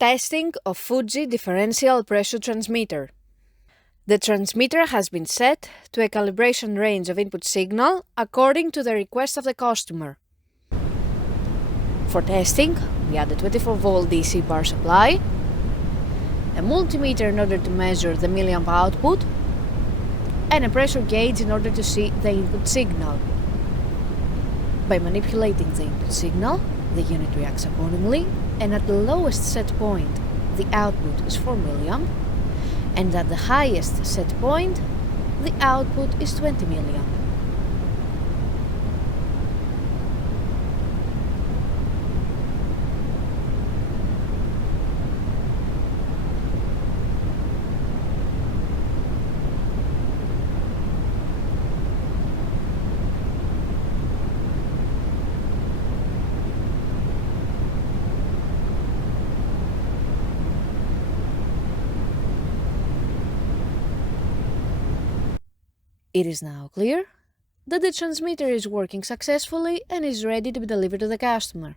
Testing of Fuji Differential Pressure Transmitter. The transmitter has been set to a calibration range of input signal according to the request of the customer. For testing, we add a 24-volt DC power supply, a multimeter in order to measure the milliamp output, and a pressure gauge in order to see the input signal. By manipulating the input signal, the unit reacts accordingly, and at the lowest set point, the output is 4 milliamp, and at the highest set point, the output is 20 milliamp. It is now clear that the transmitter is working successfully and is ready to be delivered to the customer.